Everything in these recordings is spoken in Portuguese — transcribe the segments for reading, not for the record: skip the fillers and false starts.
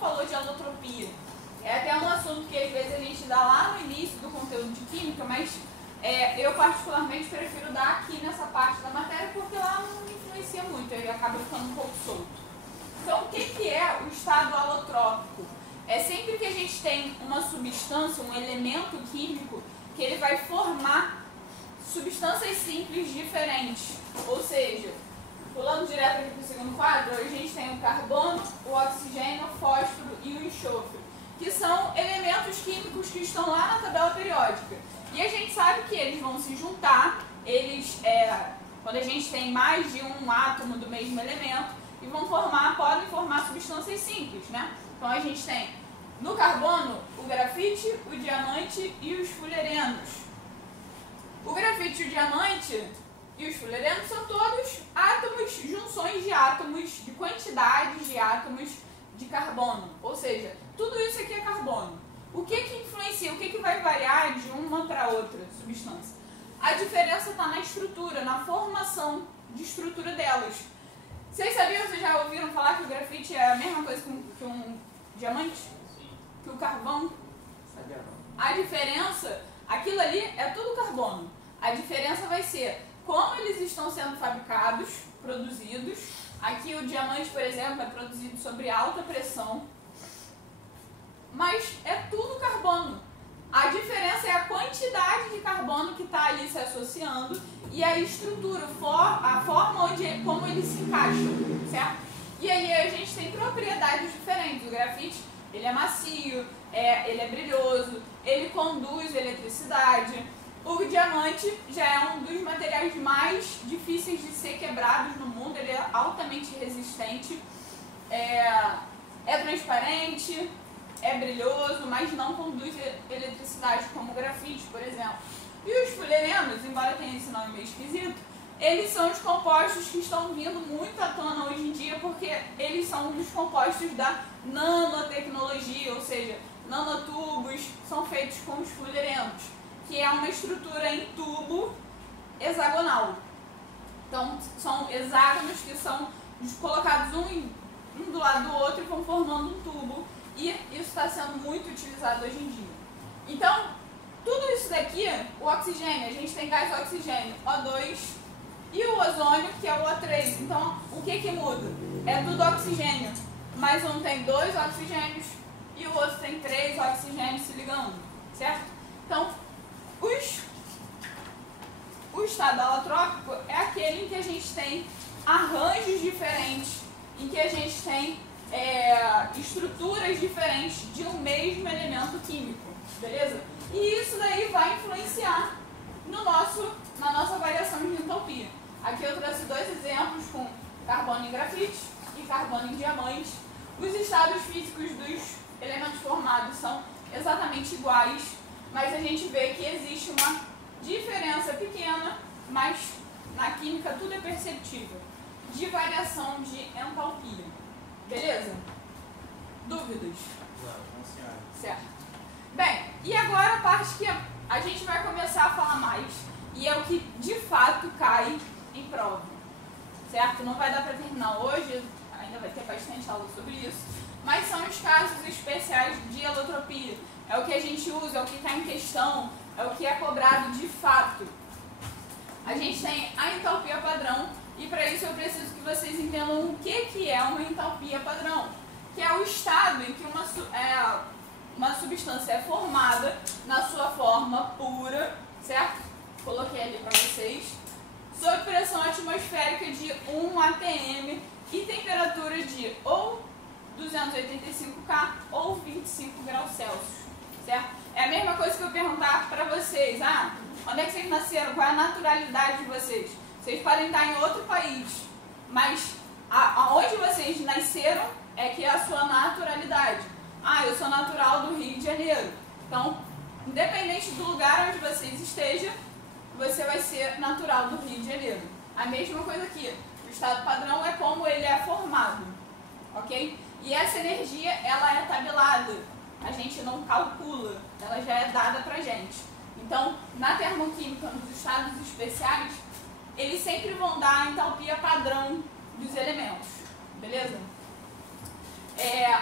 falou de alotropia. É até um assunto que às vezes a gente dá lá no início do conteúdo de química, mas eu particularmente prefiro dar aqui nessa parte da matéria porque lá não influencia muito, ele acaba ficando um pouco solto. Então, o que é o estado alotrópico? É sempre que a gente tem uma substância, um elemento químico, que ele vai formar substâncias simples diferentes. Ou seja, pulando direto aqui para o segundo quadro, a gente tem o carbono, o oxigênio, o fósforo e o enxofre, que são elementos químicos que estão lá na tabela periódica. E a gente sabe que eles vão se juntar, quando a gente tem mais de um átomo do mesmo elemento, e podem formar substâncias simples, né? Então a gente tem no carbono o grafite, o diamante e os fullerenos. O grafite, o diamante e os fullerenos são todos átomos, junções de átomos, de quantidades de átomos de carbono. Ou seja, tudo isso aqui é carbono. O que influencia, o que vai variar de uma para outra substância? A diferença está na estrutura, na formação de estrutura delas. Vocês sabiam, vocês já ouviram falar que o grafite é a mesma coisa que um diamante? Sim. Que o carvão? Sabia não. A diferença, aquilo ali é tudo carbono. A diferença vai ser como eles estão sendo fabricados, produzidos. Aqui o diamante, por exemplo, é produzido sob alta pressão. Mas é tudo carbono. A diferença é a quantidade de carbono que está ali se associando e a estrutura, a forma como eles se encaixam, certo? E aí a gente tem propriedades diferentes. O grafite, ele é macio, ele é brilhoso, ele conduz eletricidade. O diamante já é um dos materiais mais difíceis de ser quebrados no mundo, ele é altamente resistente, é transparente, é brilhoso, mas não conduz eletricidade como o grafite, por exemplo. E os fullerenos, embora tenha esse nome meio esquisito, eles são os compostos que estão vindo muito à tona hoje em dia, porque eles são os compostos da nanotecnologia, ou seja, nanotubos são feitos com os fullerenos, que é uma estrutura em tubo hexagonal. Então, são hexágonos que são colocados um do lado do outro e vão formando um tubo. E isso está sendo muito utilizado hoje em dia. Então, tudo isso daqui, o oxigênio, a gente tem gás oxigênio, O2, e o ozônio, que é o O3. Então, o que muda? É tudo oxigênio, mas um tem 2 oxigênios e o outro tem 3 oxigênios se ligando, certo? Então, o estado alotrópico é aquele em que a gente tem arranjos diferentes, em que a gente tem estruturas diferentes de um mesmo elemento químico, beleza? E isso daí vai influenciar na nossa variação de entalpia. Aqui eu trouxe 2 exemplos com carbono em grafite e carbono em diamante. Os estados físicos dos elementos formados são exatamente iguais, mas a gente vê que existe uma diferença pequena, mas na química tudo é perceptível, de variação de entalpia. Beleza? Dúvidas? Não, senhora. Certo. Bem, e agora a parte que a gente vai começar a falar mais, e é o que de fato cai em prova. Certo? Não vai dar para terminar hoje, ainda vai ter bastante aula sobre isso, mas são os casos especiais de alotropia. É o que a gente usa, é o que está em questão, é o que é cobrado de fato. A gente tem a entalpia padrão, e para isso eu preciso que vocês entendam o que é uma entalpia padrão, que é o estado em que uma substância é formada na sua forma pura, certo? Coloquei ali para vocês, sob pressão atmosférica de 1 atm e temperatura de ou 285 K ou 25 graus Celsius, certo? É a mesma coisa que eu perguntar para vocês, onde é que vocês nasceram, qual é a naturalidade de vocês? Vocês podem estar em outro país, mas aonde vocês nasceram é que é a sua naturalidade. Eu sou natural do Rio de Janeiro. Então, independente do lugar onde vocês estejam, você vai ser natural do Rio de Janeiro. A mesma coisa aqui. O estado padrão é como ele é formado, ok? E essa energia, ela é tabelada. A gente não calcula, ela já é dada pra gente. Então, na termoquímica, nos estados especiais, eles sempre vão dar a entalpia padrão dos elementos, beleza?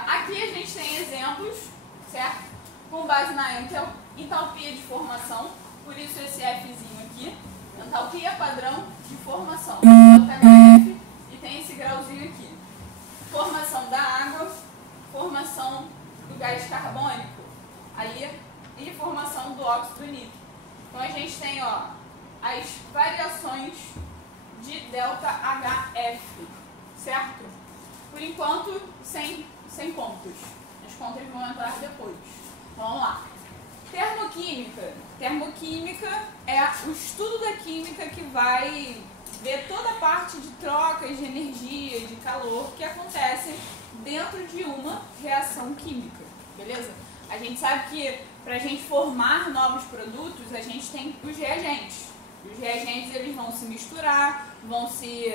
Aqui a gente tem exemplos, certo? Com base na entalpia de formação, por isso esse Fzinho aqui, entalpia padrão de formação, HF, e tem esse grauzinho aqui. Formação da água, formação do gás carbônico, aí, e formação do óxido nítrico. Então a gente tem, ó, as variações de ΔHF, certo? Por enquanto, sem contas. As contas vão entrar depois. Vamos lá. Termoquímica. Termoquímica é o estudo da química que vai ver toda a parte de trocas de energia, de calor que acontecem dentro de uma reação química, beleza? A gente sabe que para a gente formar novos produtos, a gente tem os reagentes. Os reagentes eles vão se misturar, vão se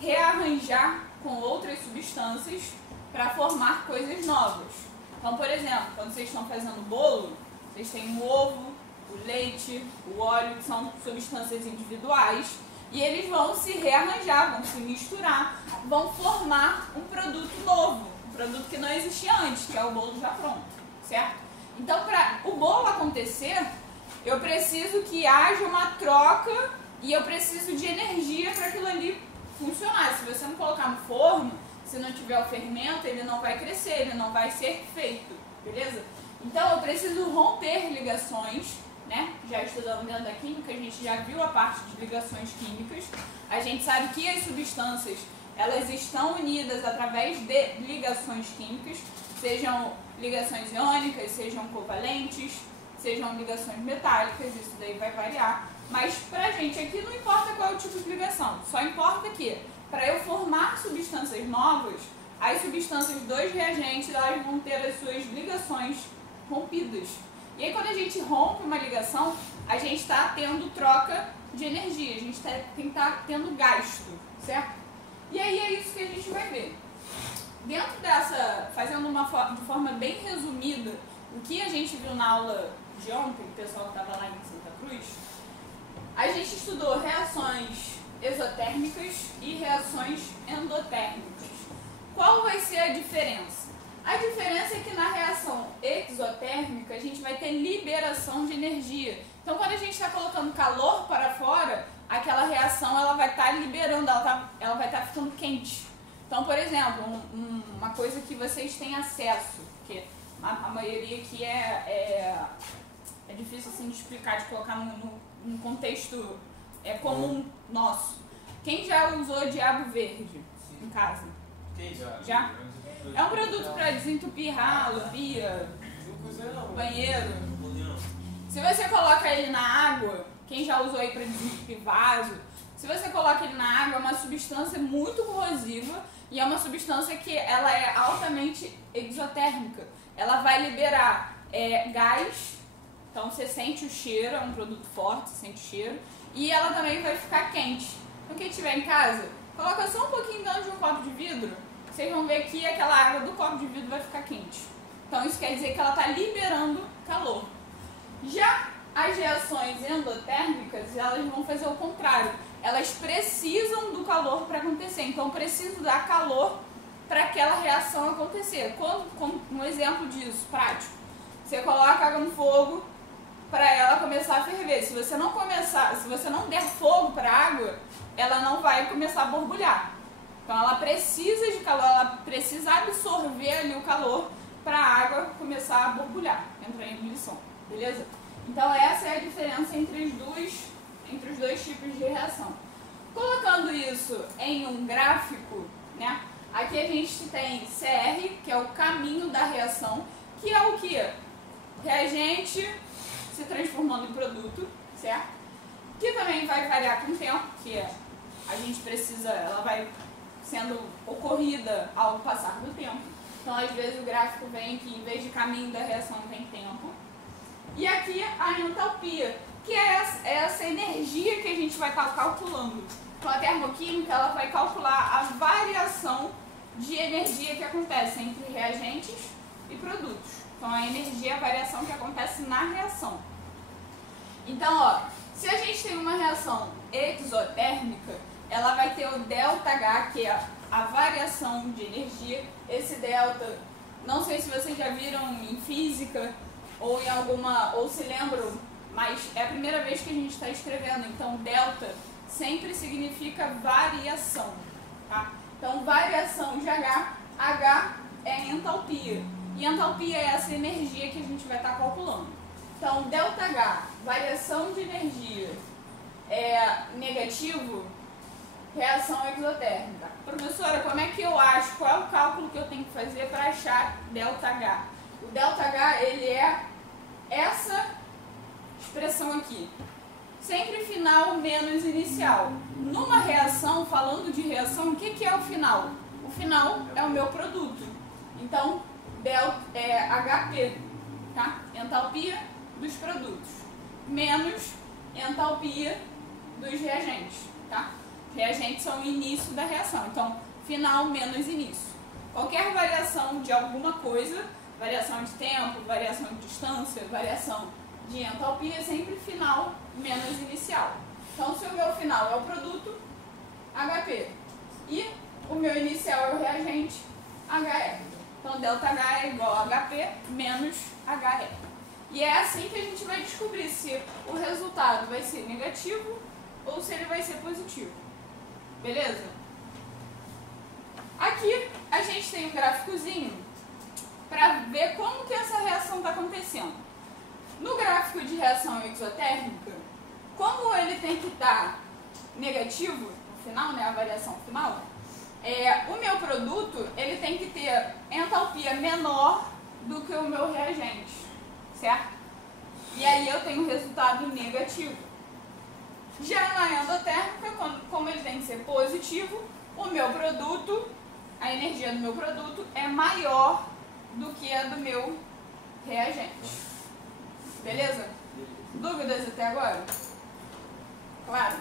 rearranjar com outras substâncias para formar coisas novas. Então, por exemplo, quando vocês estão fazendo bolo, vocês têm o ovo, o leite, o óleo, que são substâncias individuais, e eles vão se rearranjar, vão se misturar, vão formar um produto novo, um produto que não existia antes, que é o bolo já pronto, certo? Então, para o bolo acontecer, eu preciso que haja uma troca e eu preciso de energia para aquilo ali funcionar. Se você não colocar no forno, se não tiver o fermento, ele não vai crescer, ele não vai ser feito, beleza? Então eu preciso romper ligações, né? Já estudamos dentro da química, a gente já viu a parte de ligações químicas. A gente sabe que as substâncias, elas estão unidas através de ligações químicas, sejam ligações iônicas, sejam covalentes, sejam ligações metálicas, isso daí vai variar. Mas pra gente aqui não importa qual é o tipo de ligação, só importa que para eu formar substâncias novas, as substâncias dos reagentes elas vão ter as suas ligações rompidas. E aí quando a gente rompe uma ligação, a gente está tendo troca de energia, a gente tem que estar tendo gasto, certo? E aí é isso que a gente vai ver. Dentro dessa, fazendo de forma bem resumida, o que a gente viu na aula de ontem, o pessoal que estava lá em Santa Cruz, a gente estudou reações exotérmicas e reações endotérmicas. Qual vai ser a diferença? A diferença é que na reação exotérmica a gente vai ter liberação de energia. Então quando a gente está colocando calor para fora, aquela reação ela vai estar liberando, ela vai estar ficando quente. Então, por exemplo, uma coisa que vocês têm acesso, que a maioria aqui é difícil assim de explicar, de colocar num contexto comum nosso. Quem já usou diabo verde em casa? Quem já? Já? É um produto para desentupir ralo, pia, banheiro. Se você coloca ele na água, quem já usou aí para desentupir vaso, se você coloca ele na água, é uma substância muito corrosiva e é uma substância que ela é altamente exotérmica. Ela vai liberar gás, então você sente o cheiro, é um produto forte, você sente o cheiro, e ela também vai ficar quente. Então quem estiver em casa, coloca só um pouquinho dentro de um copo de vidro, vocês vão ver que aquela água do copo de vidro vai ficar quente. Então isso quer dizer que ela está liberando calor. Já as reações endotérmicas, elas vão fazer o contrário. Elas precisam do calor para acontecer. Então preciso dar calor para aquela reação acontecer. Como um exemplo disso, prático. Você coloca água no fogo para ela começar a ferver. Se você não der fogo para a água, ela não vai começar a borbulhar. Então ela precisa de calor, ela precisa absorver ali o calor para a água começar a borbulhar, entrar em ebulição, beleza? Então essa é a diferença entre os dois tipos de reação. Colocando isso em um gráfico, né? Aqui a gente tem CR, que é o caminho da reação, que é o que? Reagente se transformando em produto, certo? Que também vai variar com o tempo, que a gente precisa, ela vai sendo ocorrida ao passar do tempo. Então, às vezes, o gráfico vem que, em vez de caminho da reação, tem tempo. E aqui, a entalpia, que é essa energia que a gente vai estar calculando. Então, a termoquímica, ela vai calcular a variação de energia que acontece entre reagentes e produtos. Então, a energia é a variação que acontece na reação. Então, ó, se a gente tem uma reação exotérmica, ela vai ter o ΔH, que é a variação de energia. Esse delta, não sei se vocês já viram em física ou em alguma, ou se lembram, mas é a primeira vez que a gente está escrevendo, então delta sempre significa variação, tá? Então variação de H é entalpia, e entalpia é essa energia que a gente vai estar calculando. Então delta H, variação de energia, é negativo, reação exotérmica. Professora, como é que eu acho, qual é o cálculo que eu tenho que fazer para achar delta H? O delta H, ele é essa expressão aqui, sempre final menos inicial. Numa reação, falando de reação, o que é o final? O final é o meu produto. Então, delta é HP, tá? Entalpia dos produtos, menos entalpia dos reagentes, tá? Reagentes são o início da reação, então final menos início. Qualquer variação de alguma coisa, variação de tempo, variação de distância, variação de entalpia, é sempre final menos inicial. Então se o meu final é o produto, HP, e o meu inicial é o reagente, HR. Então delta H é igual a HP menos HR. E é assim que a gente vai descobrir se o resultado vai ser negativo ou se ele vai ser positivo. Beleza? Aqui a gente tem um gráficozinho para ver como que essa reação está acontecendo. No gráfico de reação exotérmica, como ele tem que estar negativo no final, né, a variação final, o meu produto ele tem que ter entalpia menor do que o meu reagente, certo? E aí eu tenho resultado negativo. Já na endotérmica, como ele tem que ser positivo, o meu produto, a energia do meu produto é maior do que a do meu reagente. Beleza? Dúvidas até agora? Claro?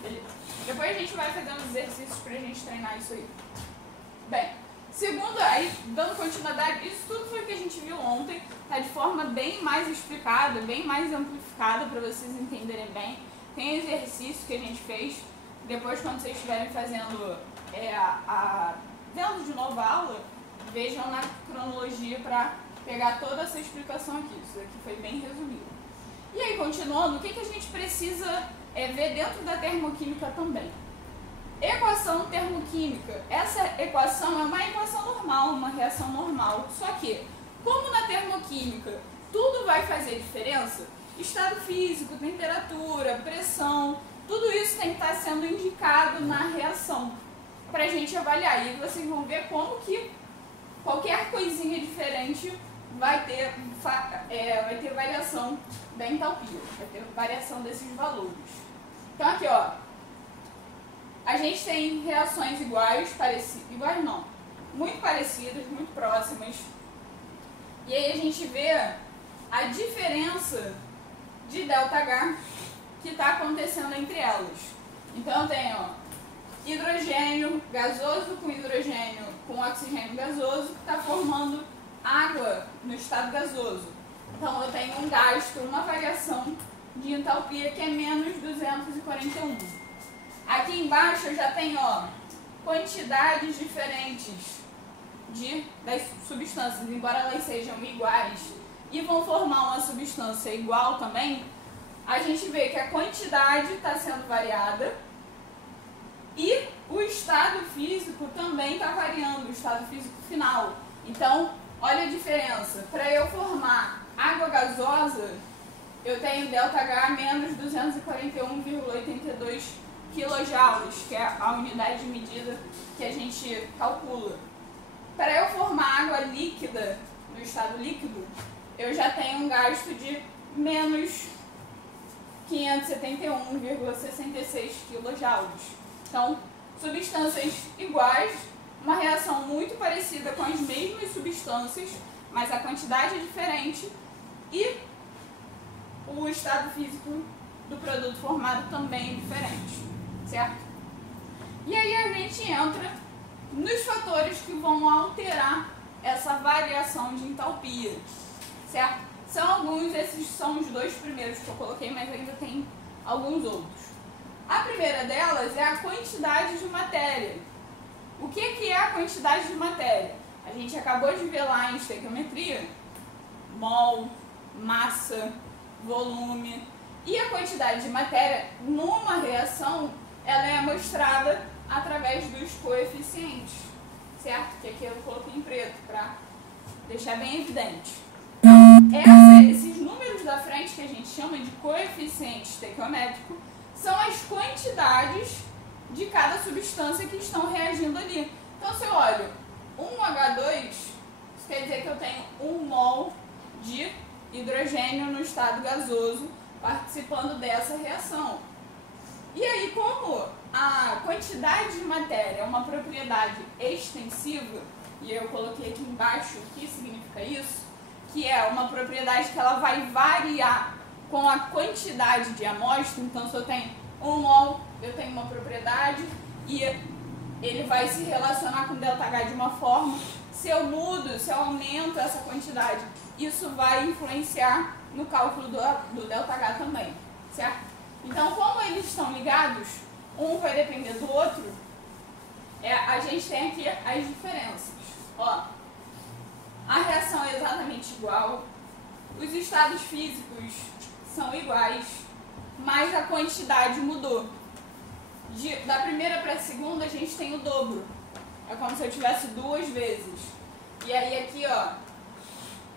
Beleza. Depois a gente vai fazer uns exercícios pra gente treinar isso aí. Bem, segundo, aí dando continuidade, isso tudo foi o que a gente viu ontem, tá de forma bem mais explicada, bem mais amplificada para vocês entenderem bem. Tem exercício que a gente fez, depois quando vocês estiverem fazendo, vendo de novo a aula, vejam na cronologia para pegar toda essa explicação aqui. Isso aqui foi bem resumido. E aí, continuando, o que a gente precisa ver dentro da termoquímica também? Equação termoquímica. Essa equação é uma equação normal, uma reação normal. Só que, como na termoquímica tudo vai fazer diferença, estado físico, temperatura, pressão, tudo isso tem que estar sendo indicado na reação para a gente avaliar. E vocês vão ver como que qualquer coisinha diferente vai ter variação da entalpia, vai ter variação desses valores. Então aqui, ó, a gente tem reações iguais não, muito parecidas, muito próximas. E aí a gente vê a diferença de ΔH que está acontecendo entre elas. Então eu tenho, ó, hidrogênio gasoso com hidrogênio com oxigênio gasoso que está formando água no estado gasoso. Então eu tenho um gasto, uma variação de entalpia que é menos 241. Aqui embaixo eu já tenho, ó, quantidades diferentes das substâncias, embora elas sejam iguais e vão formar uma substância igual também, a gente vê que a quantidade está sendo variada e o estado físico também está variando, o estado físico final. Então, olha a diferença. Para eu formar água gasosa, eu tenho ΔH menos 241,82 kJ, que é a unidade de medida que a gente calcula. Para eu formar água líquida, no estado líquido, eu já tenho um gasto de menos 571,66 kJ. Então, substâncias iguais, uma reação muito parecida com as mesmas substâncias, mas a quantidade é diferente e o estado físico do produto formado também é diferente, certo? E aí a gente entra nos fatores que vão alterar essa variação de entalpia, certo? São alguns, esses são os dois primeiros que eu coloquei, mas ainda tem alguns outros. A primeira delas é a quantidade de matéria. O que é a quantidade de matéria? A gente acabou de ver lá em estequiometria, mol, massa, volume. E a quantidade de matéria numa reação, ela é mostrada através dos coeficientes, certo? Que aqui eu coloquei em preto para deixar bem evidente. Então, esses números da frente que a gente chama de coeficiente estequiométrico são as quantidades de cada substância que estão reagindo ali. Então, se eu olho 1H2, isso quer dizer que eu tenho 1 mol de hidrogênio no estado gasoso participando dessa reação. E aí, como a quantidade de matéria é uma propriedade extensiva, e eu coloquei aqui embaixo o que significa isso, que é uma propriedade que ela vai variar com a quantidade de amostra. Então, se eu tenho 1 mol, eu tenho uma propriedade e ele vai se relacionar com ΔH de uma forma. Se eu mudo, se eu aumento essa quantidade, isso vai influenciar no cálculo do ΔH também, certo? Então, como eles estão ligados, um vai depender do outro, a gente tem aqui as diferenças. Ó, a reação é exatamente igual, os estados físicos são iguais, mas a quantidade mudou. Da primeira para a segunda, a gente tem o dobro. É como se eu tivesse 2 vezes. E aí aqui, ó,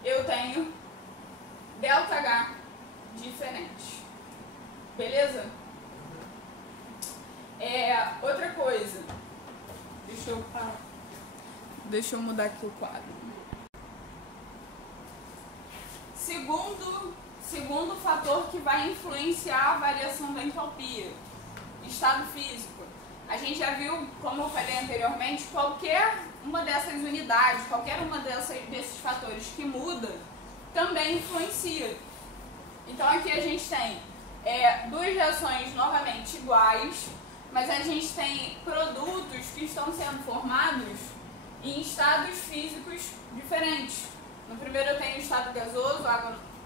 eu tenho ΔH diferente. Beleza? Outra coisa. Deixa eu mudar aqui o quadro. Segundo fator que vai influenciar a variação da entalpia, estado físico. A gente já viu, como eu falei anteriormente, qualquer uma dessas unidades, qualquer uma desses fatores que muda, também influencia. Então aqui a gente tem 2 reações novamente iguais, mas a gente tem produtos que estão sendo formados em estados físicos diferentes. No primeiro eu tenho estado gasoso,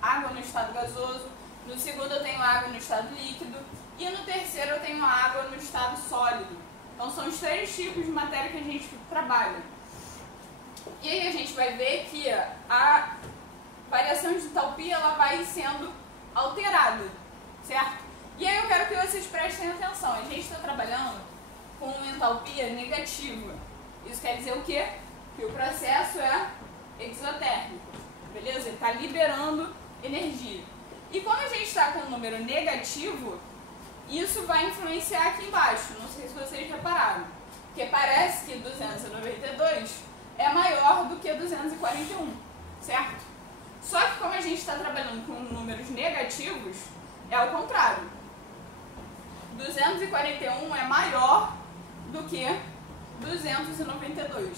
água no estado gasoso. No segundo eu tenho água no estado líquido. E no terceiro eu tenho água no estado sólido. Então são os 3 tipos de matéria que a gente trabalha. E aí a gente vai ver que a variação de entalpia ela vai sendo alterada, certo? E aí eu quero que vocês prestem atenção. A gente está trabalhando com uma entalpia negativa. Isso quer dizer o quê? Que o processo é exotérmico, beleza? Ele está liberando energia. E quando a gente está com um número negativo, isso vai influenciar aqui embaixo. Não sei se vocês repararam. Porque parece que 292 é maior do que 241, certo? Só que como a gente está trabalhando com números negativos, é o contrário. 241 é maior do que 292,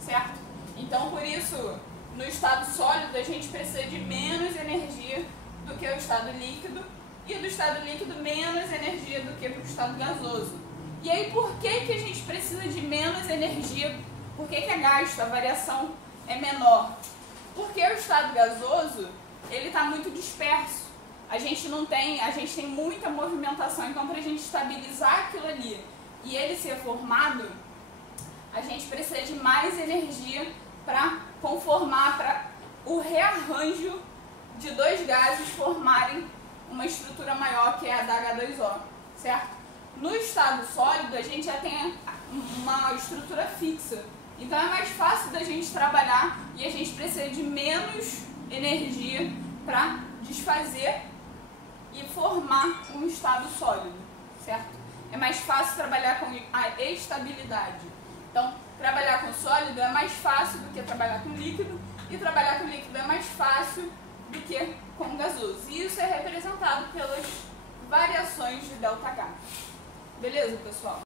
certo? Então, por isso, no estado sólido, a gente precisa de menos energia do que o estado líquido, e do estado líquido menos energia do que para o estado gasoso. E aí, por que a gente precisa de menos energia? Por que é gasto? A variação é menor? Porque o estado gasoso, ele está muito disperso. A gente tem muita movimentação, então para a gente estabilizar aquilo ali e ele ser formado, a gente precisa de mais energia para conformar, para o rearranjo de 2 gases formarem uma estrutura maior, que é a da H2O, certo? No estado sólido, a gente já tem uma estrutura fixa. Então é mais fácil da gente trabalhar e a gente precisa de menos energia para desfazer e formar um estado sólido, certo? É mais fácil trabalhar com a estabilidade. Então, trabalhar com sólido é mais fácil do que trabalhar com líquido, e trabalhar com líquido é mais fácil do que com gasoso. E isso é representado pelas variações de ΔH. Beleza, pessoal?